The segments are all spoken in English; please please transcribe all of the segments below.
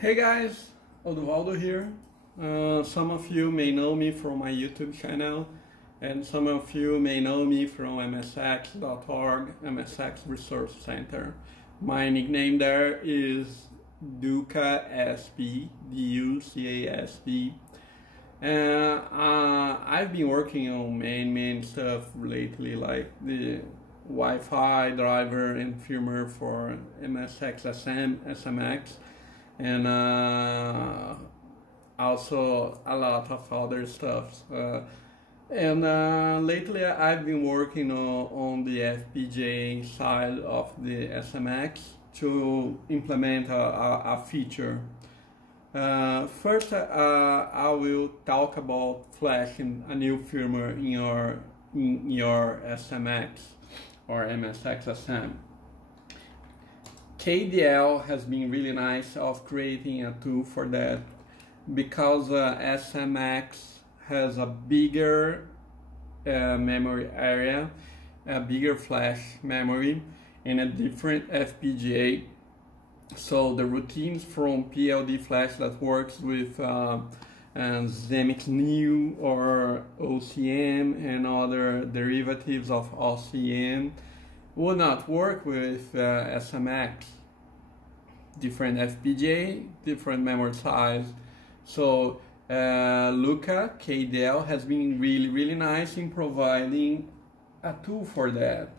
Hey guys, Odovaldo here. Some of you may know me from my YouTube channel, and some of you may know me from MSX.org, MSX Resource Center. My nickname there is DucaSB, D-U-C-A-S-B. I've been working on main stuff lately, like the Wi-Fi driver and firmware for MSX-SM, SMX, and also a lot of other stuff. Lately I've been working on the FPGA side of the SMX to implement a feature. First, I will talk about flashing a new firmware in your SMX or MSX-SM. KDL has been really nice of creating a tool for that, because SMX has a bigger memory area, a bigger flash memory, and a different FPGA. So the routines from PLD flash that works with ZMX or OCM and other derivatives of OCM will not work with SMX. Different FPGA, different memory size. So Luca KDL has been really nice in providing a tool for that.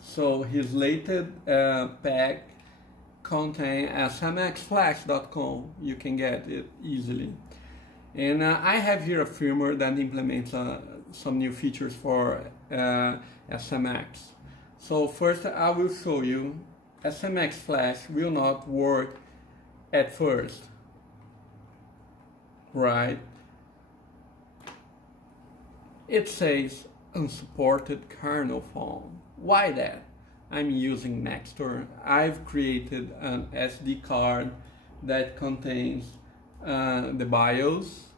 So his latest pack contain smxflash.com. You can get it easily. And I have here a firmware that implements some new features for SMX. So first I will show you SMX Flash will not work at first, right? It says unsupported kernel phone. Why that? I'm using Nextor. I've created an SD card that contains the BIOS,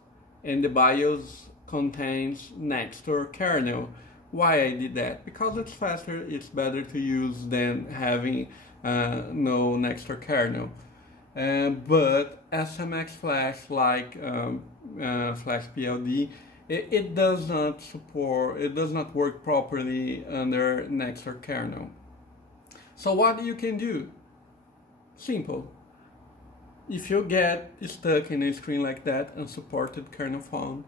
and the BIOS contains Nextor kernel. Why I did that? Because it's faster, it's better to use than having no Nextor kernel. But SMX Flash, like Flash PLD, it does not support, it does not work properly under Nextor kernel. So what you can do? Simple. If you get stuck in a screen like that, unsupported kernel found,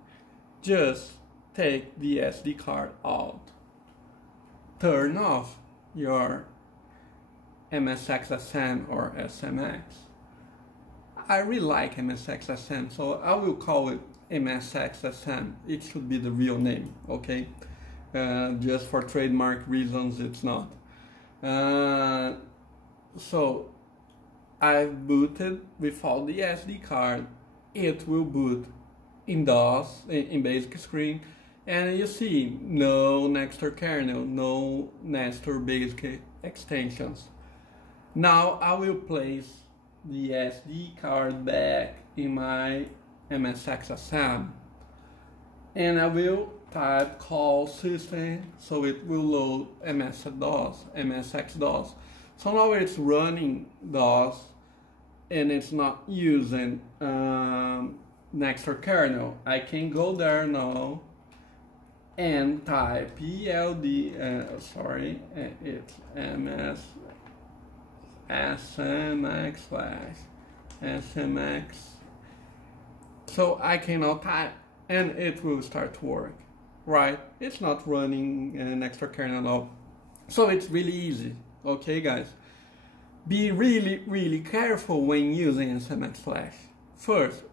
just take the SD card out. Turn off your MSX-SM or SMX. I really like MSX-SM, so I will call it MSX-SM. It should be the real name, okay? Just for trademark reasons, it's not. So I've booted without the SD card. It will boot in DOS, in basic screen, and you see no Nextor kernel, no Nextor basic extensions. Now I will place the SD card back in my MSX-SM, and I will type call system, so it will load MSX-DOS. So now it's running DOS and it's not using Nextor kernel. I can go there now and type PLD, it's SMX Flash, SMX. So I can now type and it will start to work, right? It's not running Nextor kernel at all. So it's really easy, okay guys? Be really careful when using SMX Flash. First,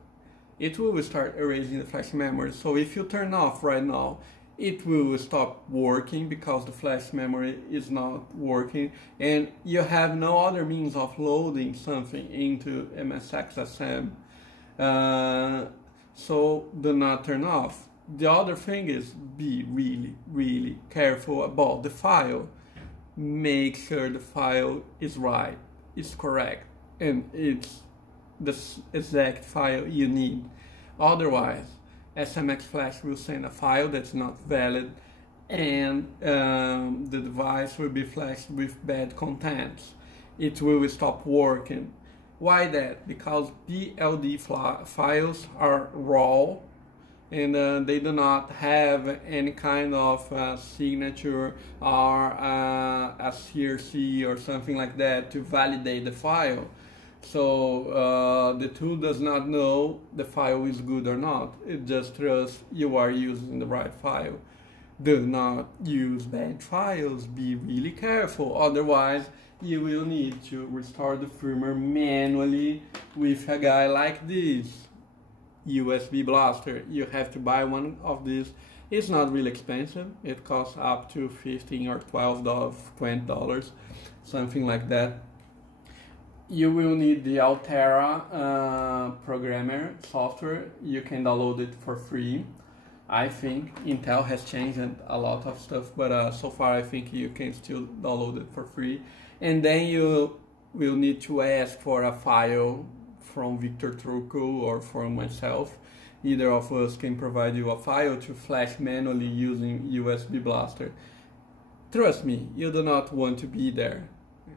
it will start erasing the flash memory, so if you turn off right now, it will stop working because the flash memory is not working, and you have no other means of loading something into MSX-SM. So do not turn off. The other thing is be really careful about the file. Make sure the file is right, it's correct, and it's the exact file you need. Otherwise, SMX Flash will send a file that's not valid, and the device will be flashed with bad contents. It will stop working. Why that? Because PLD files are raw, and they do not have any kind of signature or a CRC or something like that to validate the file. So the tool does not know the file is good or not. It just trusts you are using the right file. Do not use bad files. Be really careful. Otherwise, you will need to restore the firmware manually with a guy like this. USB blaster. You have to buy one of these. It's not really expensive. It costs up to $15 or $12, $20, something like that. You will need the Altera programmer software. You can download it for free. I think Intel has changed a lot of stuff, but so far I think you can still download it for free. And then you will need to ask for a file from Victor Trucco or from myself. Either of us can provide you a file to flash manually using USB Blaster. Trust me, you do not want to be there.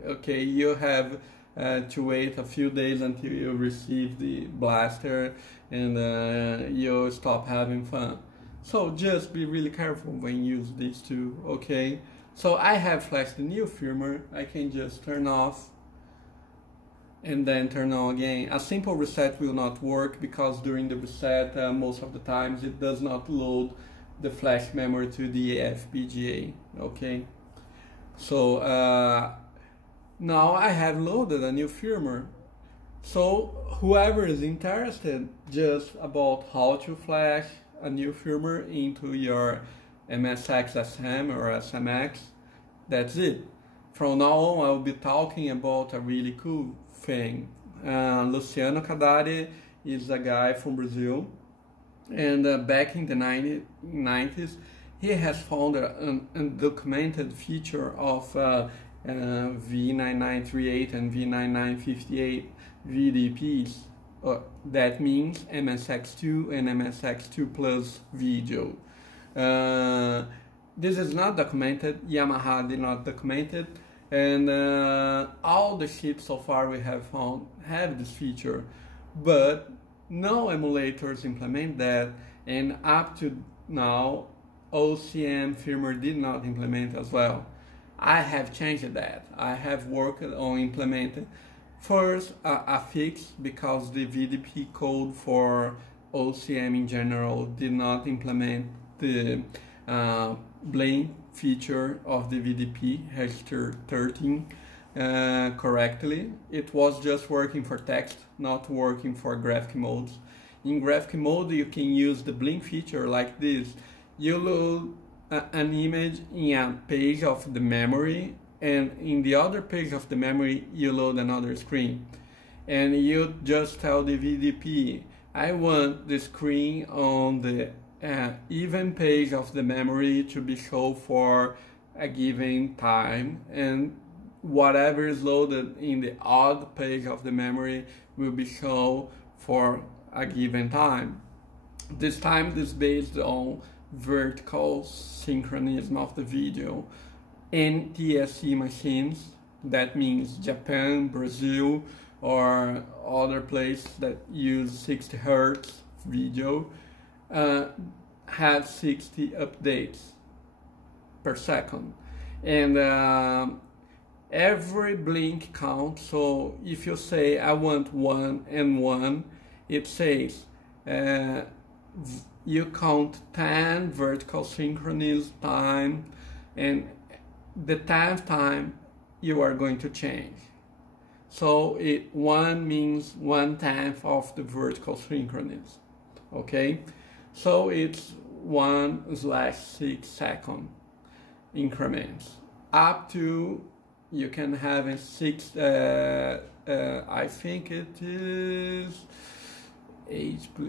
Okay, you have to wait a few days until you receive the blaster, and you stop having fun. So just be really careful when you use these two, okay? So I have flashed the new firmware. I can just turn off and then turn on again. A simple reset will not work because during the reset, most of the times it does not load the flash memory to the FPGA, okay? So now I have loaded a new firmware. So whoever is interested just about how to flash a new firmware into your MSX-SM or SMX, that's it. From now on, I'll be talking about a really cool thing. Luciano Cadari is a guy from Brazil, and back in the 90s, he has found an undocumented feature of V9938 and V9958 VDPs. That means MSX2 and MSX2 plus video. This is not documented. Yamaha did not document it, and all the chips so far we have found have this feature, but no emulators implement that, and up to now OCM firmware did not implement as well. I have changed that. I have worked on implementing first a fix because the VDP code for OCM in general did not implement the blink feature of the VDP register 13 correctly. It was just working for text, not working for graphic modes. In graphic mode you can use the blink feature like this. You load an image in a page of the memory, and in the other page of the memory you load another screen, and you just tell the VDP, I want the screen on the even page of the memory to be shown for a given time, and whatever is loaded in the odd page of the memory will be shown for a given time. This time this is based on vertical synchronism of the video. NTSC machines, that means Japan, Brazil, or other places that use 60 Hz video, have 60 updates per second, and every blink counts. So if you say I want 1 and 1, it says you count 10 vertical synchronism time, and the 10th time you are going to change. So 1 means 1/10 of the vertical synchronism, okay? So it's 1/6 second increments. Up to, you can have a 6, I think it is 8 plus,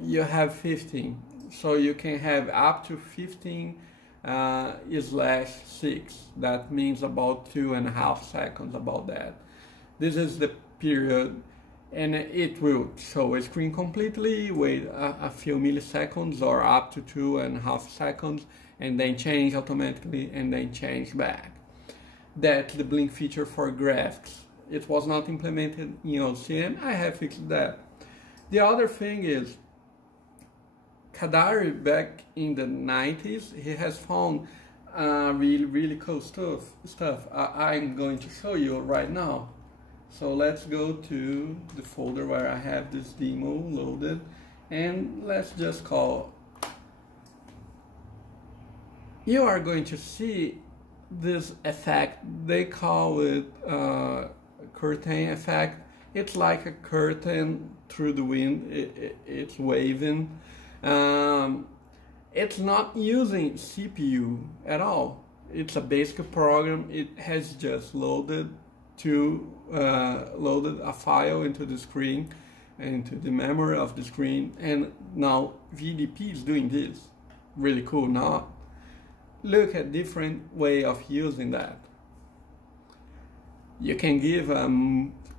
you have 15. So you can have up to 15/6. That means about 2.5 seconds, about that. This is the period, and it will show a screen completely, wait a few milliseconds or up to 2.5 seconds, and then change automatically, and then change back. That's the blink feature for graphics. It was not implemented in OCM. I have fixed that. The other thing is, Kadari back in the 90s, he has found really cool stuff. I'm going to show you right now. So let's go to the folder where I have this demo loaded, and let's just call. You are going to see this effect. They call it curtain effect. It's like a curtain through the wind. It's waving. It's not using CPU at all. It's a basic program. It has just loaded a file into the screen, into the memory of the screen, and now VDP is doing this. Really cool. Now look at different way of using that. You can give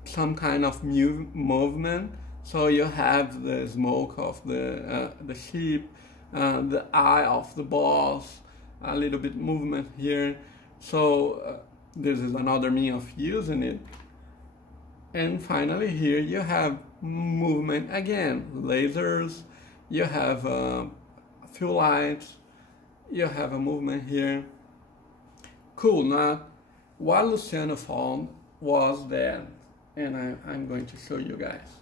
some kind of movement, so you have the smoke of the ship, the eye of the boss, a little bit movement here. So this is another means of using it. And finally here you have movement again, lasers, you have a few lights, you have a movement here. Cool. Now what Luciano found was that, and I'm going to show you guys.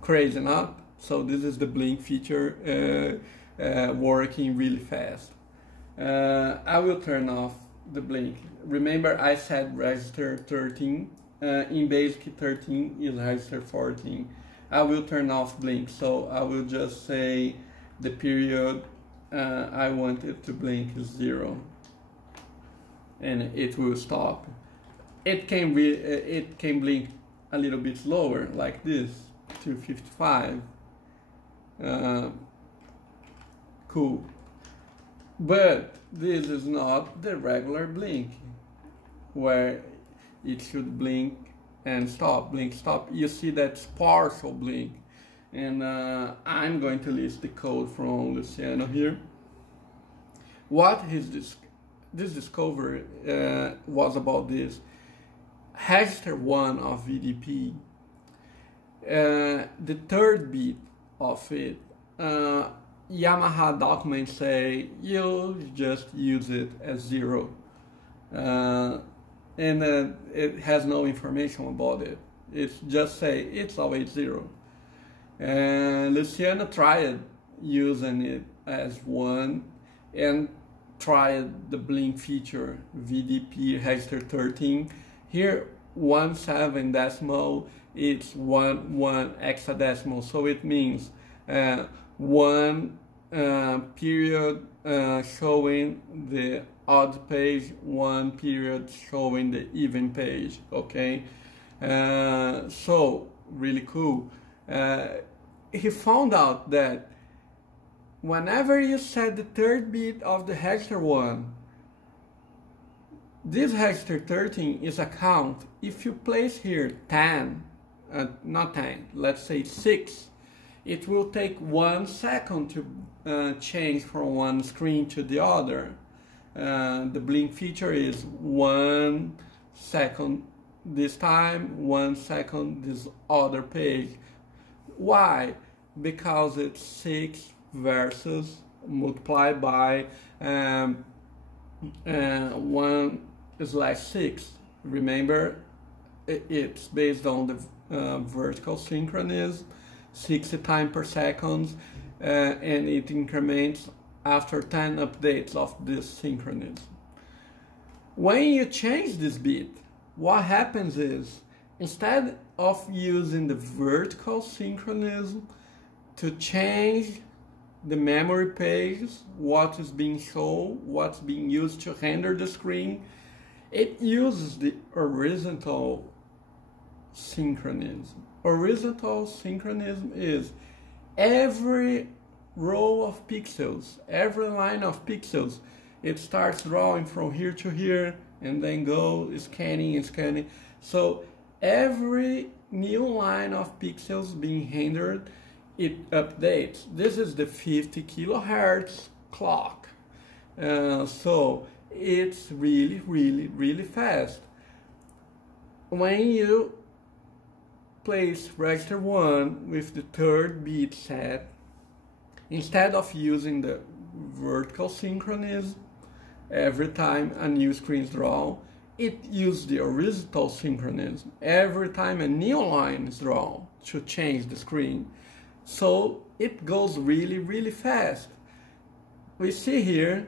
Crazy, not? So this is the blink feature working really fast. I will turn off the blink. Remember I said register 13. In basic 13 is register 14. I will turn off blink, so I will just say the period I want it to blink is 0, and it will stop. It can blink a little bit slower, like this, 255. Cool. But this is not the regular blink, where it should blink and stop, blink, stop. You see that's partial blink. And I'm going to list the code from Luciano here. What is this discovery was about this. Register 1 of VDP, the third bit of it, Yamaha documents say you just use it as 0. And it has no information about it. It's just say it's always 0. And Luciano tried using it as 1 and tried the blink feature VDP register 13. Here 17 decimal, it's 1 hexadecimal, so it means 1 period showing the odd page, 1 period showing the even page. Okay, so really cool. He found out that whenever you set the third bit of the register 1, this register 13 is a count. If you place here 10, not 10, let's say 6, it will take 1 second to change from one screen to the other. The blink feature is 1 second this time, 1 second this other page. Why? Because it's 6 versus multiplied by 1/6. Remember, it's based on the vertical synchronism, 60 times per second, and it increments after 10 updates of this synchronism. When you change this bit, what happens is, instead of using the vertical synchronism to change the memory page, what is being shown, what's being used to render the screen, it uses the horizontal synchronism. Horizontal synchronism is every row of pixels, every line of pixels, it starts drawing from here to here and then go scanning and scanning. So every new line of pixels being rendered, it updates. This is the 50 kilohertz clock. So it's really fast. When you place register 1 with the third bit set, instead of using the vertical synchronism every time a new screen is drawn, it uses the horizontal synchronism every time a new line is drawn to change the screen. So it goes really fast. We see here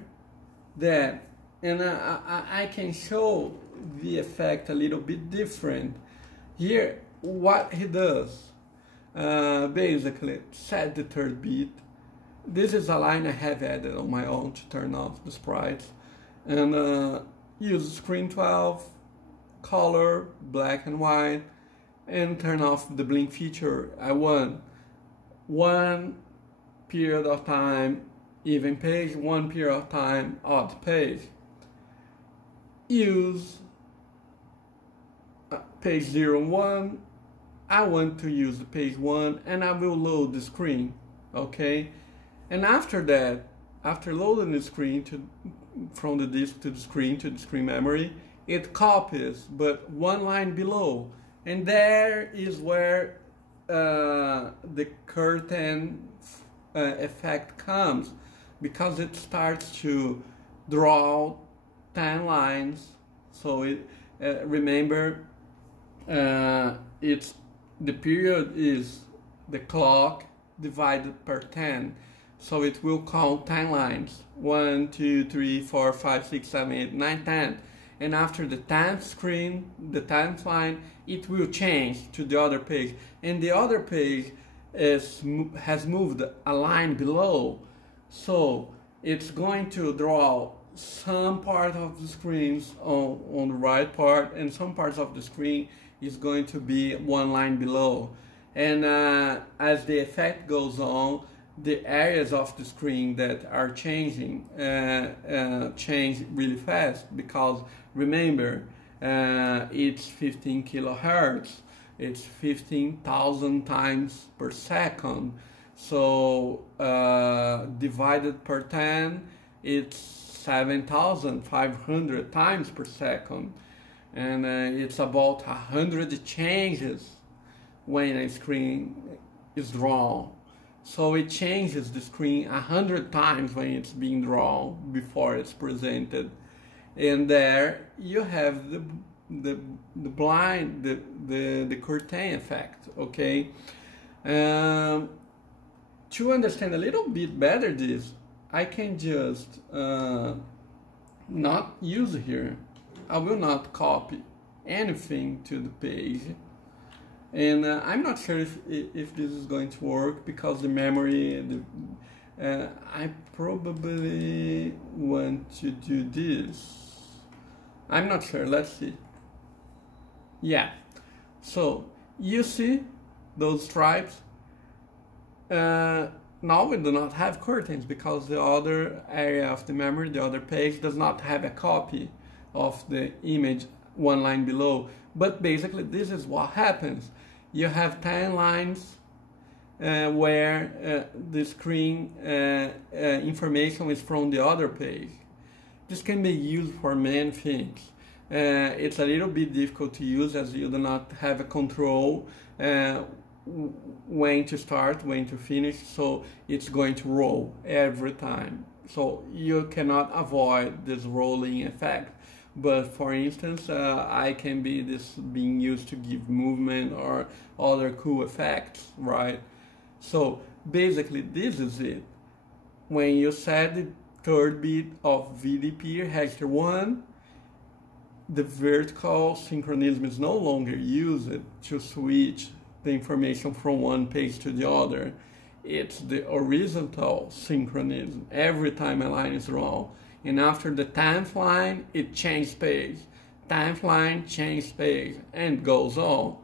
that, and I can show the effect a little bit different. Here, what he does, basically set the third bit. This is a line I have added on my own to turn off the sprites, and use screen 12, color, black and white, and turn off the blink feature. I want one period of time even page, one period of time odd page. Use page 0 and 1. I want to use the page 1 and I will load the screen, okay? And after that, after loading the screen from the disk to the screen memory, it copies but one line below, and there is where the curtain effect comes, because it starts to draw 10 lines. So it remember, it's the period is the clock divided per 10. So it will count 10 lines, 1, 2, 3, 4, 5, 6, 7, 8, 9, 10. And after the 10th screen, the 10th line, it will change to the other page. And the other page has moved a line below. So it's going to draw some part of the screens on the right part, and some parts of the screen is going to be one line below. And as the effect goes on, the areas of the screen that are changing change really fast, because remember, it's 15 kilohertz, it's 15,000 times per second. So divided per 10, it's 7,500 times per second, and it's about 100 changes when a screen is drawn. So it changes the screen 100 times when it's being drawn before it's presented. And there you have the curtain effect, okay? To understand a little bit better this, I can just not use here. I will not copy anything to the page. And I'm not sure if this is going to work, because the memory, I probably want to do this. I'm not sure, let's see. Yeah, so you see those stripes? Now we do not have curtains, because the other area of the memory, the other page, does not have a copy of the image one line below. But basically this is what happens. You have 10 lines where the screen information is from the other page. This can be used for many things. It's a little bit difficult to use, as you do not have a control when to start, when to finish, so it's going to roll every time. So you cannot avoid this rolling effect. But for instance, I can be being used to give movement or other cool effects, right? So basically this is it. When you set the third bit of VDP register 1, the vertical synchronism is no longer used to switch the information from one page to the other. It's the horizontal synchronism every time a line is drawn. And after the 10th line, it changes page. 10th line, change page, and goes on.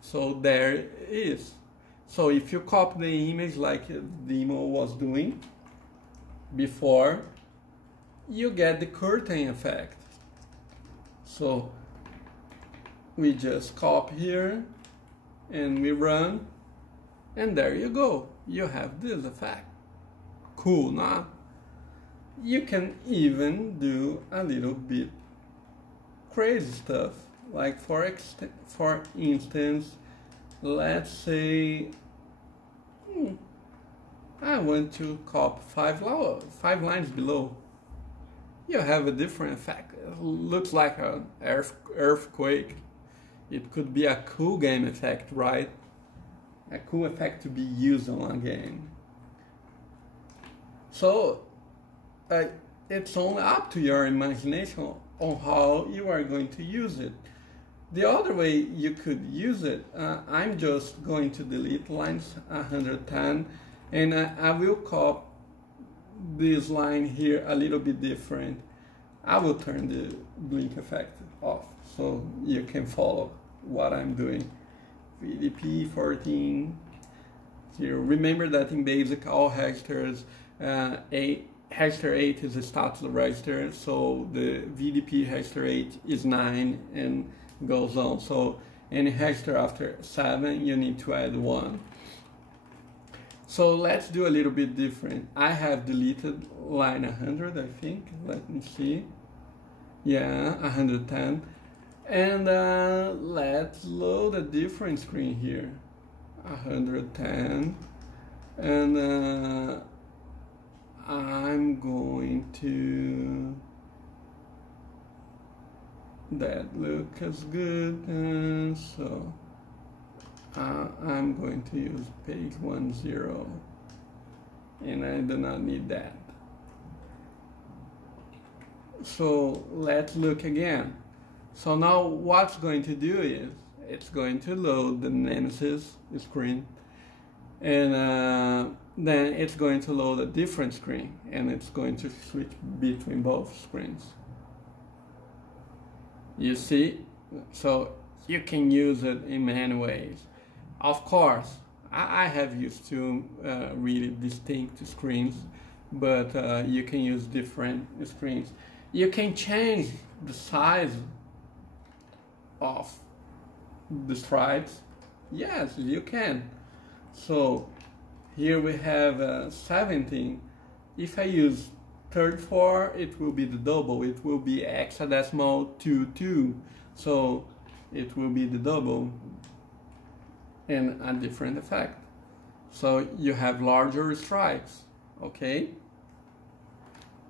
So there it is. So if you copy the image like the demo was doing before, you get the curtain effect. So we just copy here, and we run, and there you go. You have this effect. Cool, nah? You can even do a little bit crazy stuff, like for instance, let's say I want to copy five lines below. You have a different effect. It looks like an earthquake. It could be a cool game effect, right? A cool effect to be used on a game. So it's only up to your imagination on how you are going to use it. The other way you could use it, I'm just going to delete lines 110, and I will copy this line here a little bit different. I will turn the blink effect off so you can follow what I'm doing. VDP 14. Here, remember that in BASIC all registers, register 8 is a status register, so the VDP register 8 is 9 and goes on. So any register after 7 you need to add 1. So let's do a little bit different. I have deleted line 100, I think. Let me see. Yeah, 110. And let's load a different screen here. 110. And I'm going to... That looks good. So I'm going to use page 10, and I do not need that. So let's look again. So now what's going to do is it's going to load the Nemesis screen, and then it's going to load a different screen, and it's going to switch between both screens. You see? So you can use it in many ways. Of course, I have used two really distinct screens, but you can use different screens. You can change the size of the stripes. Yes, you can. So here we have 17. If I use 34, it will be the double. It will be hexadecimal 22. So it will be the double and a different effect. So you have larger stripes, okay?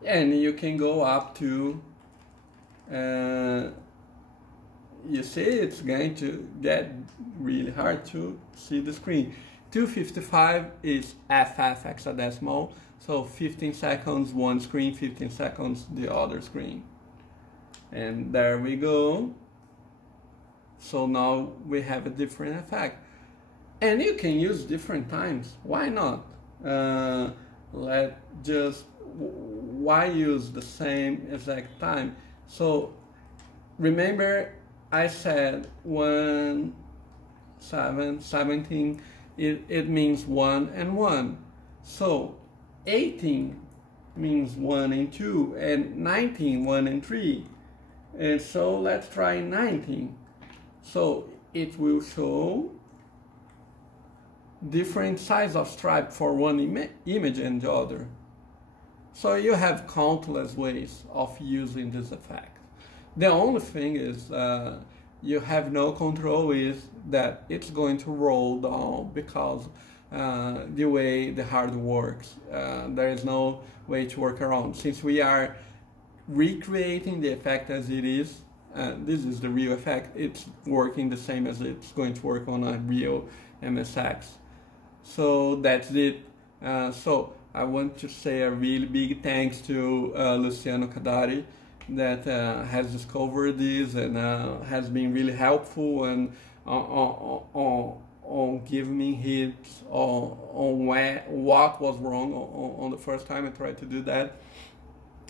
And you can go up to, you see it's going to get really hard to see the screen. 255 is FF hexadecimal, so 15 seconds one screen, 15 seconds the other screen. And there we go. So now we have a different effect. And you can use different times. Why not? Why use the same exact time? So remember I said 17, it means 1 and 1. So 18 means 1 and 2, and 19, 1 and 3. And so let's try 19. So it will show different size of stripe for one image and the other. So you have countless ways of using this effect. The only thing is you have no control is that it's going to roll down because the way the hardware works. There is no way to work around. Since we are recreating the effect as it is, this is the real effect. It's working the same as it's going to work on a real MSX. So that's it. So I want to say a really big thanks to Luciano Cadari that has discovered this and has been really helpful and on giving me hints on what was wrong on the first time I tried to do that.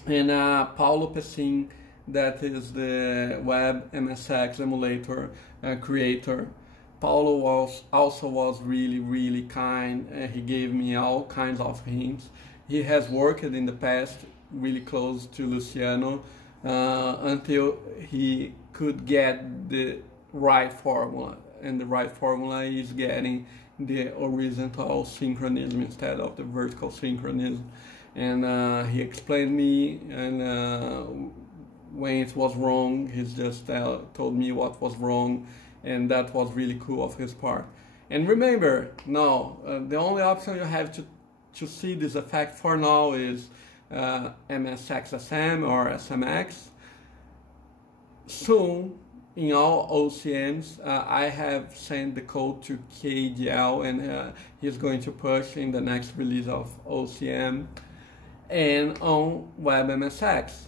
And Paulo Pessin, that is the web MSX emulator creator. Paulo was really kind. He gave me all kinds of hints. He has worked in the past really close to Luciano until he could get the right formula, and the right formula is getting the horizontal synchronism instead of the vertical synchronism. and he explained me, and when it was wrong, he just told me what was wrong, and that was really cool of his part. And remember, now the only option you have to see this effect for now is MSX-SM or SMX. Soon, in all OCMs, I have sent the code to KDL, and he's going to push in the next release of OCM and on WebMSX.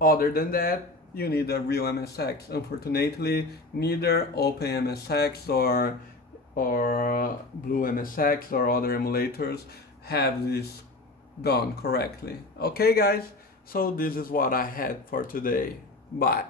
Other than that, you need a real MSX. Unfortunately, neither OpenMSX or Blue MSX or other emulators have this done correctly. Okay guys, so this is what I had for today. Bye.